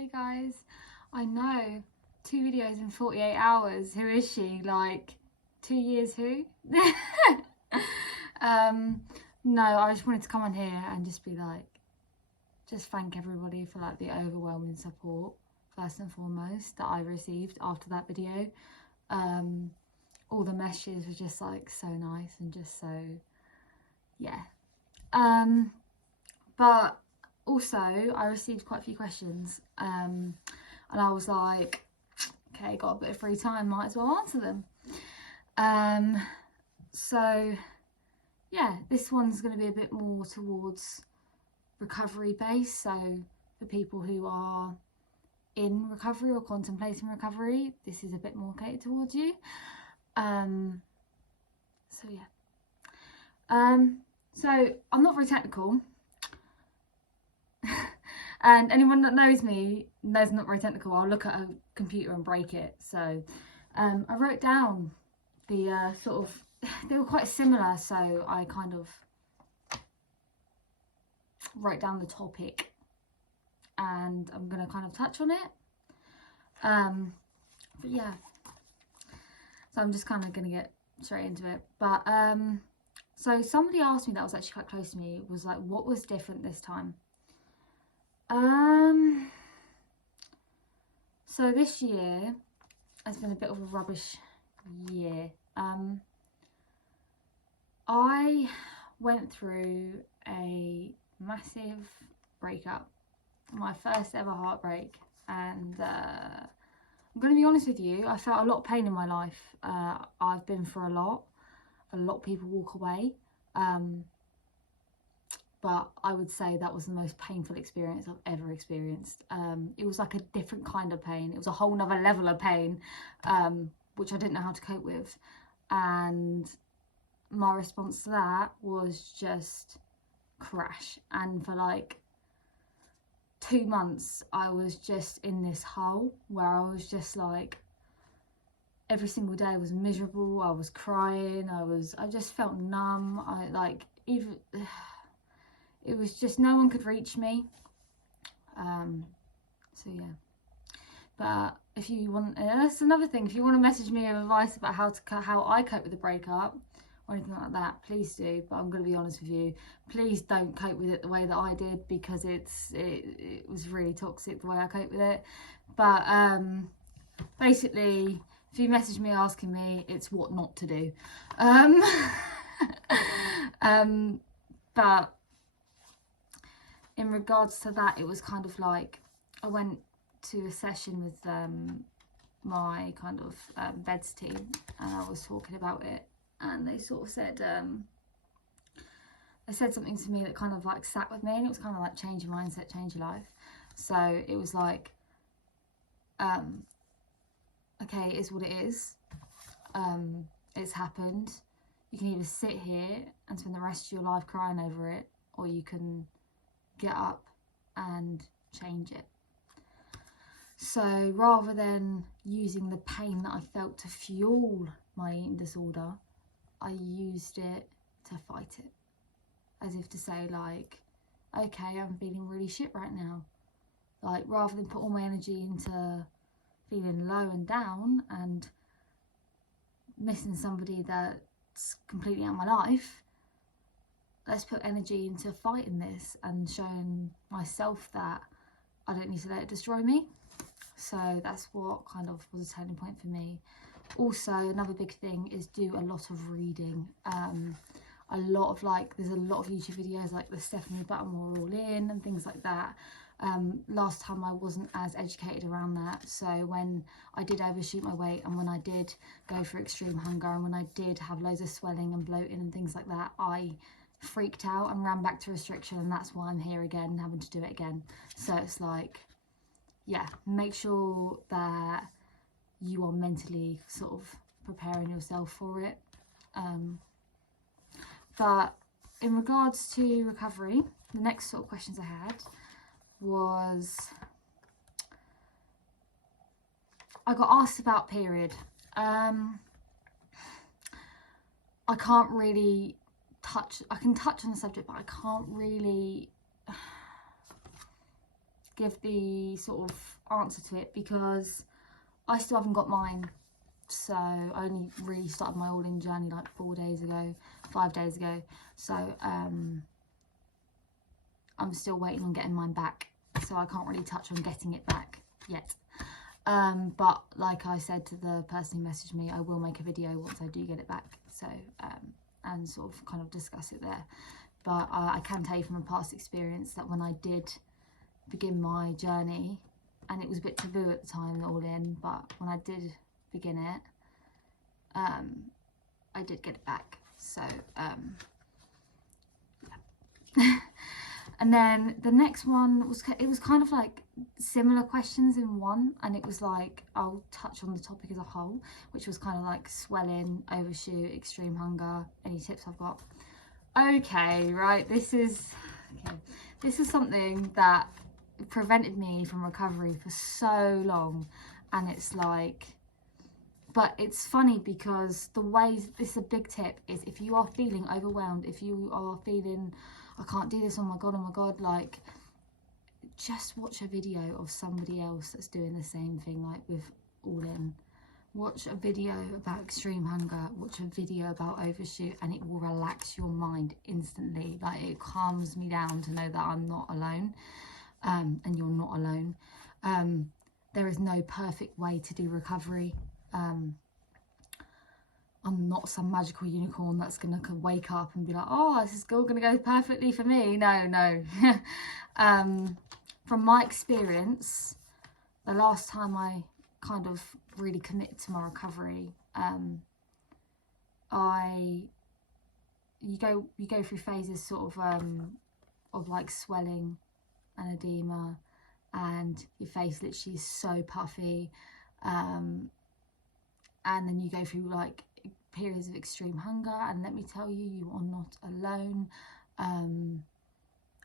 Hey guys, I know, 2 videos in 48 hours. Who is she? Like, 2 years who? No, I just wanted to come on here and just be like, just thank everybody for like the overwhelming support, first and foremost, that I received after that video. All the messages were just like so nice and just so, yeah. But also I received quite a few questions, and I was like, okay, got a bit of free time, might as well answer them. So yeah, this one's going to be a bit more towards recovery based, so for people who are in recovery or contemplating recovery, this is a bit more catered towards you. So yeah, so I'm not very technical. And anyone that knows me knows I'm not very technical. I'll look at a computer and break it. So I wrote down the sort of, they were quite similar, so I kind of wrote down the topic and I'm going to kind of touch on it. But yeah, so I'm just kind of going to get straight into it. But so somebody asked me, that was actually quite close to me, was like, what was different this time? So this year has been a bit of a rubbish year. I went through a massive breakup, my first ever heartbreak, and I'm going to be honest with you, I felt a lot of pain in my life. I've been through a lot of people walk away, but I would say that was the most painful experience I've ever experienced. It was like a different kind of pain. It was a whole nother level of pain, which I didn't know how to cope with. And my response to that was just crash. And for like 2 months, I was just in this hole where I was just like, every single day was miserable. I was crying. I just felt numb. It was just, no one could reach me. So yeah, but if you want, that's another thing, if you want to message me advice about how I cope with the breakup or anything like that, please do. But I'm going to be honest with you, please don't cope with it the way that I did, because it was really toxic the way I coped with it. But basically, if you message me asking me, it's what not to do. But in regards to that, it was kind of like, I went to a session with my kind of beds team, and I was talking about it, and they sort of said, they said something to me that kind of like sat with me, and it was kind of like, change your mindset, change your life. So it was like, okay, it is what it is. It's happened. You can either sit here and spend the rest of your life crying over it, or you can get up and change it. So rather than using the pain that I felt to fuel my eating disorder, I used it to fight it. As if to say, like, okay, I'm feeling really shit right now. Like, rather than put all my energy into feeling low and down and missing somebody that's completely out of my life, let's put energy into fighting this and showing myself that I don't need to let it destroy me. So that's what kind of was a turning point for me. Also, another big thing is do a lot of reading. A lot of there's a lot of YouTube videos like the Stephanie Buttermore All In and things like that. Last time I wasn't as educated around that, so when I did overshoot my weight, and when I did go for extreme hunger, and when I did have loads of swelling and bloating and things like that, I freaked out and ran back to restriction, and that's why I'm here again, having to do it again. So it's like, yeah, make sure that you are mentally sort of preparing yourself for it. But in regards to recovery, the next sort of questions I had was, I got asked about period. I can't really I can touch on the subject, but I can't really give the sort of answer to it because I still haven't got mine. So I only really started my all-in journey like 5 days ago. So I'm still waiting on getting mine back. So I can't really touch on getting it back yet. But like I said to the person who messaged me, I will make a video once I do get it back. So and sort of kind of discuss it there. But I can tell you from a past experience that when I did begin my journey, and it was a bit taboo at the time, the all-in, but when I did begin it, I did get it back. So yeah. And then the next one was, it was kind of like similar questions in one, and it was like, I'll touch on the topic as a whole, which was kind of like swelling, overshoot, extreme hunger, any tips I've got. Okay, right, this is something that prevented me from recovery for so long, and it's like, but it's funny because the ways, this is a big tip, is if you are feeling overwhelmed, if you are feeling, I can't do this, oh my god, like, just watch a video of somebody else that's doing the same thing, like with all-in. Watch a video about extreme hunger, watch a video about overshoot, and it will relax your mind instantly. Like, it calms me down to know that I'm not alone, and you're not alone. There is no perfect way to do recovery. I'm not some magical unicorn that's gonna wake up and be like, oh, this is all gonna go perfectly for me. No. From my experience, the last time I kind of really committed to my recovery, you go through phases sort of like swelling and edema, and your face literally is so puffy, and then you go through like periods of extreme hunger, and let me tell you, you are not alone.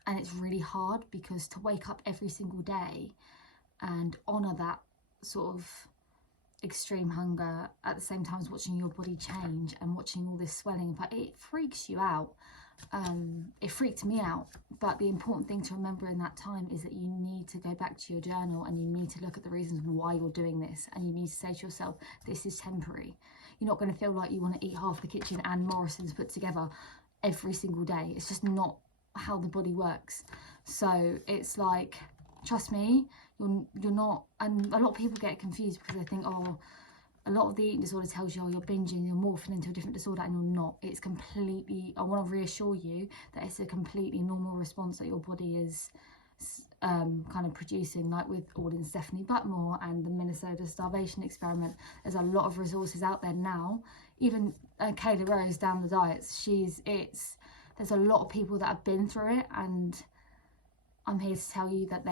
And it's really hard because to wake up every single day and honour that sort of extreme hunger at the same time as watching your body change and watching all this swelling, but it freaks you out. It freaked me out, but the important thing to remember in that time is that you need to go back to your journal and you need to look at the reasons why you're doing this, and you need to say to yourself, this is temporary. You're not going to feel like you want to eat half the kitchen and Morrison's put together every single day. It's just not how the body works. So it's like, trust me, you're not, and a lot of people get confused because they think, oh, a lot of the eating disorder tells you, oh, you're binging, you're morphing into a different disorder, and you're not. It's completely, I want to reassure you that it's a completely normal response that your body is kind of producing, like with all-in Stephanie Butmore and the Minnesota Starvation Experiment. There's a lot of resources out there now. Even Kayla Rose down the diets, there's a lot of people that have been through it, and I'm here to tell you that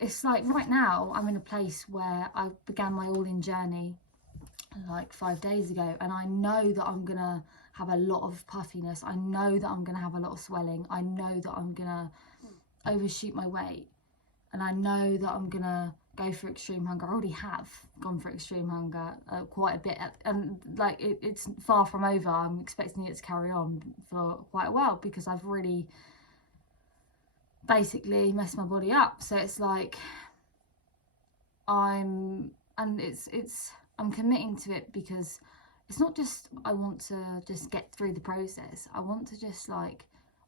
it's like right now I'm in a place where I began my all-in journey like 5 days ago, and I know that I'm gonna have a lot of puffiness. I know that I'm gonna have a lot of swelling. I know that I'm gonna overshoot my weight, and I know that I'm gonna go for extreme hunger. I already have gone for extreme hunger quite a bit, and like it's far from over. I'm expecting it to carry on for quite a while because I've really basically messed my body up. So it's like I'm committing to it because it's not just I want to just get through the process. I want to just, like,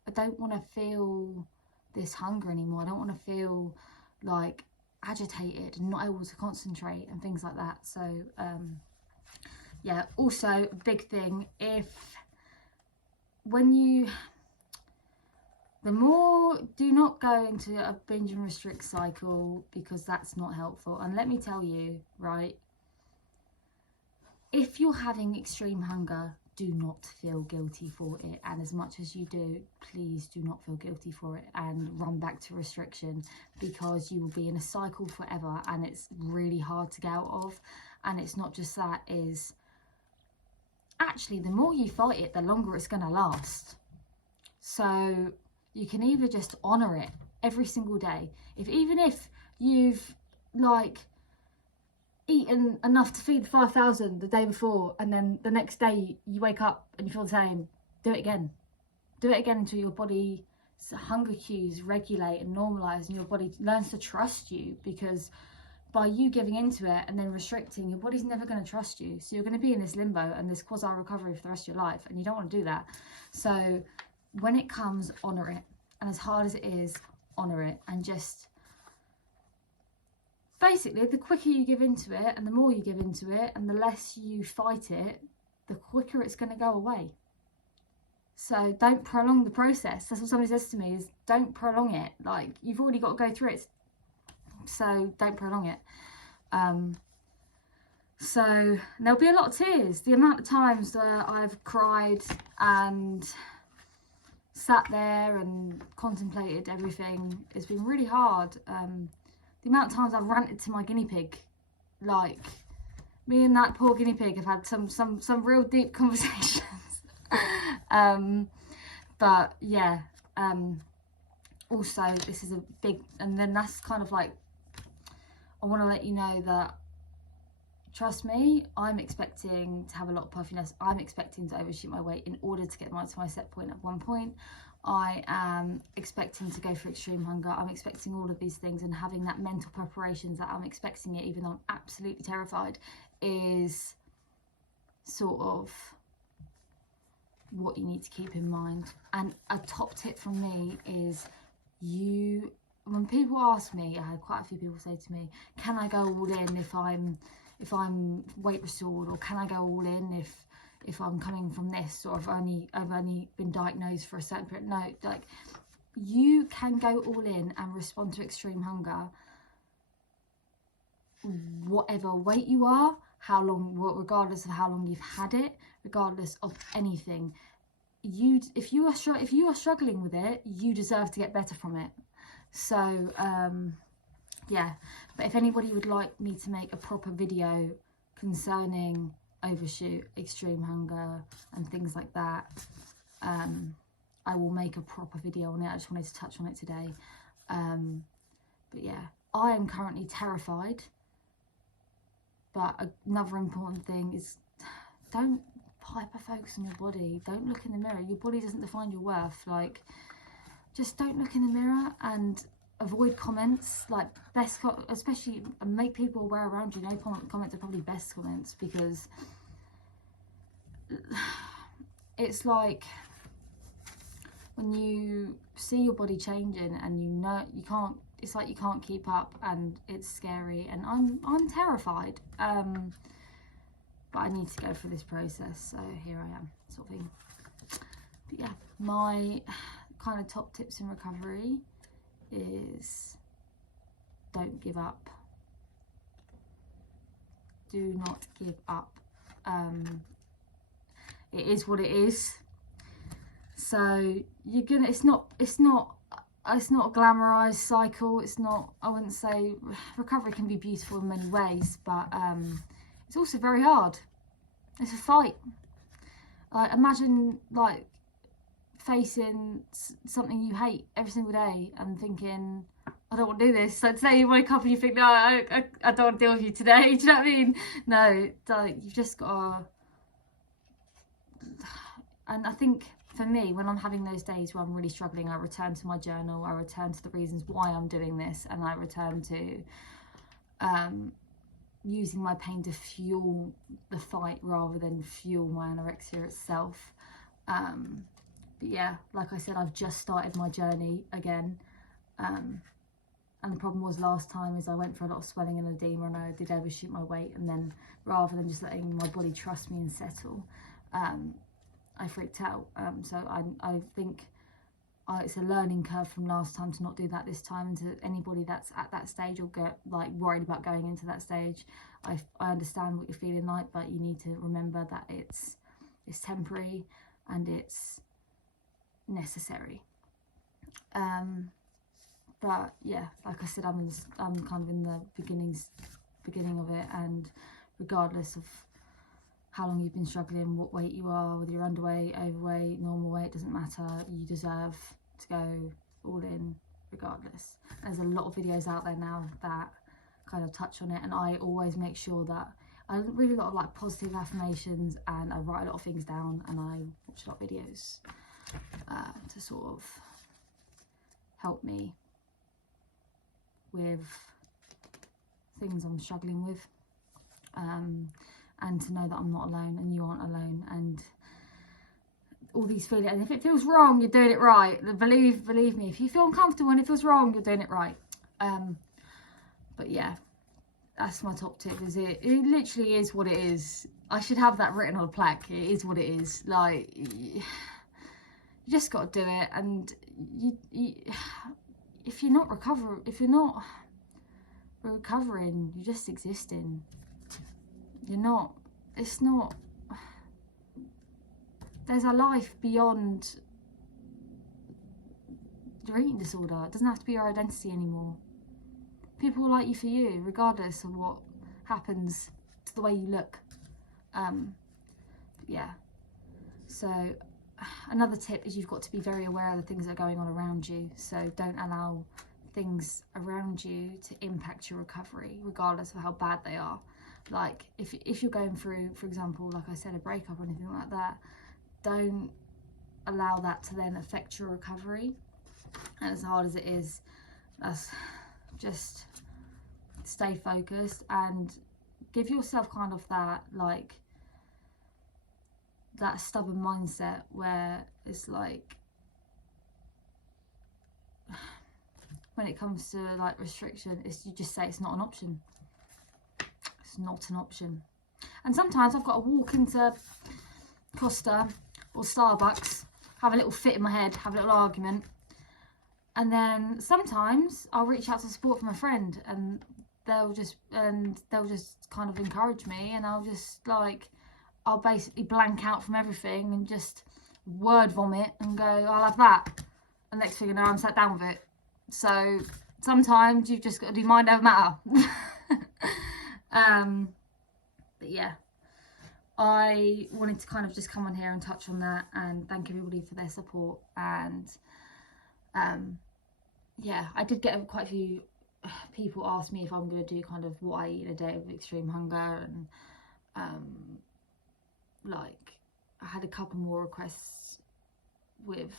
I don't want to feel this hunger anymore. I don't want to feel like agitated and not able to concentrate and things like that. So yeah, also a big thing, do not go into a binge and restrict cycle, because that's not helpful. And let me tell you, right, if you're having extreme hunger, do not feel guilty for it, and as much as you do, please do not feel guilty for it and run back to restriction, because you will be in a cycle forever and it's really hard to get out of. And it's not just that, is actually the more you fight it, the longer it's going to last. So you can either just honour it every single day, even if you've like eaten enough to feed 5,000 the day before, and then the next day you wake up and you feel the same, do it again until your body hunger cues regulate and normalize, and your body learns to trust you, because by you giving into it and then restricting, your body's never going to trust you. So you're going to be in this limbo and this quasi recovery for the rest of your life, and you don't want to do that. So when it comes, honor it. And as hard as it is, honor it. And just basically, the quicker you give into it and the more you give into it and the less you fight it, the quicker it's going to go away. So don't prolong the process. That's what somebody says to me, is don't prolong it. Like, you've already got to go through it. So don't prolong it. So there'll be a lot of tears. The amount of times that I've cried and sat there and contemplated everything, it's been really hard. The amount of times I've ranted to my guinea pig, like, me and that poor guinea pig have had some real deep conversations. But yeah, also this is a big, and then that's kind of like, I want to let you know that, trust me, I'm expecting to have a lot of puffiness. I'm expecting to overshoot my weight in order to get to my set point at one point. I am expecting to go for extreme hunger. I'm expecting all of these things, and having that mental preparations that I'm expecting it, even though I'm absolutely terrified, is sort of what you need to keep in mind. And a top tip from me is, when people ask me, I had quite a few people say to me, can I go all in if I'm weight restored, or can I go all in if I'm coming from this, or I've only been diagnosed for a certain period? No, like, you can go all in and respond to extreme hunger, whatever weight you are, how long, regardless of how long you've had it, regardless of anything. If you are struggling with it, you deserve to get better from it. So yeah, but if anybody would like me to make a proper video concerning overshoot, extreme hunger and things like that, I will make a proper video on it. I just wanted to touch on it today. But yeah, I am currently terrified, but another important thing is, don't hyper focus on your body. Don't look in the mirror. Your body doesn't define your worth. Like, just don't look in the mirror and avoid comments, like especially make people aware around you. No, comments are probably best comments, because it's like when you see your body changing and you know you can't, it's like you can't keep up, and it's scary, and I'm terrified, but I need to go through this process, so here I am, sort of thing. But yeah, my kind of top tips in recovery is, don't give up. Do not give up. It is what it is. So you're gonna, it's not a glamorized cycle. It's not, I wouldn't say, recovery can be beautiful in many ways, but it's also very hard. It's a fight. Like, imagine like facing something you hate every single day and thinking, I don't want to do this. So today you wake up and you think, no, I don't want to deal with you today. Do you know what I mean? No, like, you've just got to. And I think for me, when I'm having those days where I'm really struggling, I return to my journal, I return to the reasons why I'm doing this, and I return to using my pain to fuel the fight rather than fuel my anorexia itself. But yeah, like I said, I've just started my journey again. And the problem was last time is I went for a lot of swelling and edema, and I did overshoot my weight, and then rather than just letting my body trust me and settle, I freaked out. So I think it's a learning curve from last time to not do that this time. And to anybody that's at that stage or get like worried about going into that stage, I understand what you're feeling like, but you need to remember that it's temporary and it's necessary. But yeah, like I said, I'm kind of in the beginning of it, and regardless of how long you've been struggling, what weight you are, whether you're underweight, overweight, normal weight, doesn't matter. You deserve to go all in regardless. There's a lot of videos out there now that kind of touch on it, and I always make sure that I read a lot of like positive affirmations, and I write a lot of things down, and I watch a lot of videos to sort of help me with things I'm struggling with, and to know that I'm not alone and you aren't alone, and all these feelings. And if it feels wrong, you're doing it right. Believe me, if you feel uncomfortable and it feels wrong, you're doing it right. But yeah, that's my top tip. Is it literally is what it is. I should have that written on a plaque. It is what it is. Like, you just got to do it. And you if you're not recovering, you're just existing. You're not. It's not. There's a life beyond your eating disorder. It doesn't have to be your identity anymore. People will like you for you, regardless of what happens to the way you look. Yeah. So another tip is you've got to be very aware of the things that are going on around you. So don't allow things around you to impact your recovery, regardless of how bad they are. Like if you're going through, for example, like I said, a breakup or anything like that, don't allow that to then affect your recovery. And as hard as it is, that's just stay focused and give yourself kind of that, like, that stubborn mindset where it's like, when it comes to like restriction, you just say it's not an option. It's not an option. And sometimes I've got to walk into Costa or Starbucks, have a little fit in my head, have a little argument, and then sometimes I'll reach out to support from a friend, and they'll just kind of encourage me, and I'll basically blank out from everything and just word vomit and go, I'll have that, and next thing you know, I'm sat down with it. So sometimes you've just got to do mind over matter. But yeah, I wanted to kind of just come on here and touch on that and thank everybody for their support. And yeah, I did get quite a few people ask me if I'm going to do kind of what I eat in a day of extreme hunger, and like I had a couple more requests with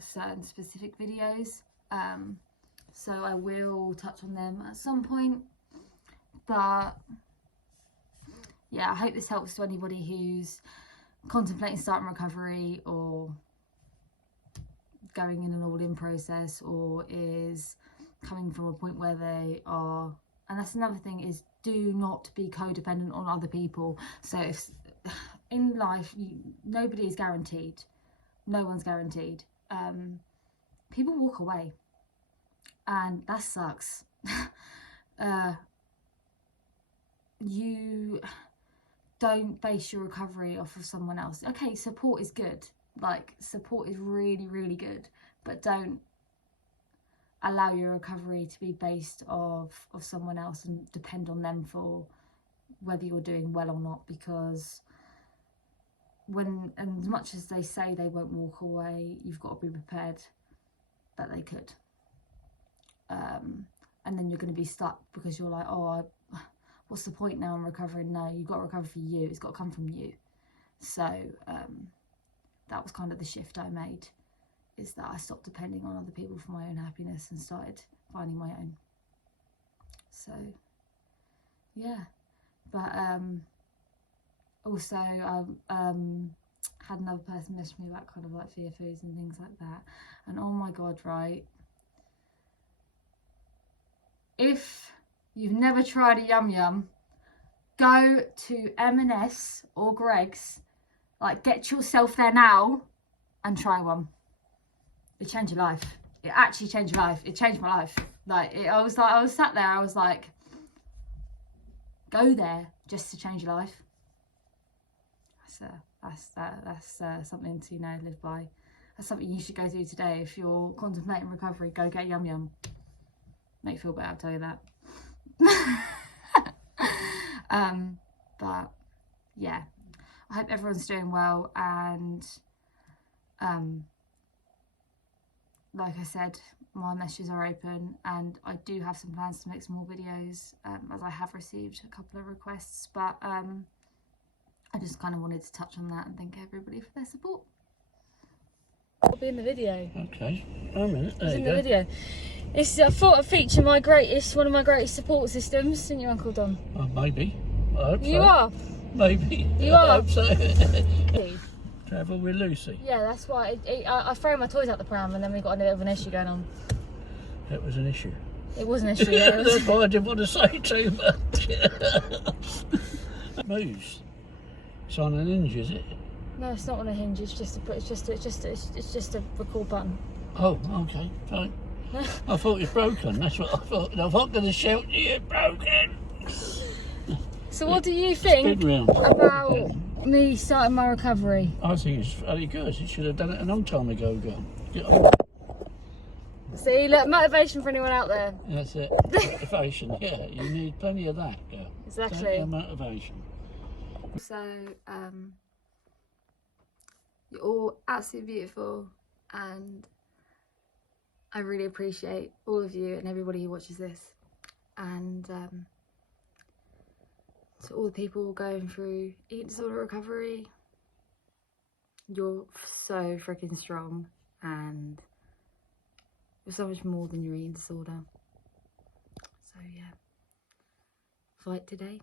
certain specific videos, so I will touch on them at some point. But yeah, I hope this helps to anybody who's contemplating starting recovery, or going in an all-in process, or is coming from a point where they are. And that's another thing, is do not be codependent on other people. So if in life, nobody is guaranteed, no one's guaranteed. People walk away, and that sucks. You don't base your recovery off of someone else. Okay, support is good, like support is really, really good, but don't allow your recovery to be based off of someone else and depend on them for whether you're doing well or not. Because as much as they say they won't walk away, you've got to be prepared that they could. And then you're going to be stuck because you're like, oh, what's the point now? I'm recovering. No, you've got to recover for you. It's got to come from you. So that was kind of the shift I made, is that I stopped depending on other people for my own happiness and started finding my own. So yeah, but also I had another person message me about kind of like fear foods and things like that, and oh my god, right, if you've never tried a Yum Yum, go to M&S or Greg's, like get yourself there now and try one. It changed your life. It actually changed your life. It changed my life. I was sat there, I was like, go there just to change your life. That's something to live by. That's something you should go do today. If you're contemplating recovery, go get Yum Yum. Make you feel better, I'll tell you that. But yeah, I hope everyone's doing well, and like I said, my messages are open, and I do have some plans to make some more videos, as I have received a couple of requests. But I just kind of wanted to touch on that and thank everybody for their support. It'll be in the video. Okay. A minute. There It's in you the go. video. It's, I thought I'd feature one of my greatest support systems, isn't you, Uncle Don? Oh, maybe. I hope so. You are. Maybe. You I are. hope so. Travel with Lucy. Yeah, that's why. I throw my toys out the pram, and then we got a bit of an issue going on. That was an issue. It was an issue. Yeah, it was. That's why I didn't want to say too much. It moves. It's on an hinge, is it? No, it's not on a hinge. It's just a record button. Oh, okay, fine. I thought it was broken. That's what I thought. I'm not going to shout you broken. So, what do you think Spin round. about me starting my recovery? I think it's very good. You should have done it a long time ago, girl. See, look, motivation for anyone out there. That's it. Motivation. Yeah, you need plenty of that, girl. Exactly. Plenty of motivation. So, you're all absolutely beautiful, and I really appreciate all of you and everybody who watches this. And to all the people going through eating disorder recovery, you're so freaking strong, and you're so much more than your eating disorder. So yeah, fight today.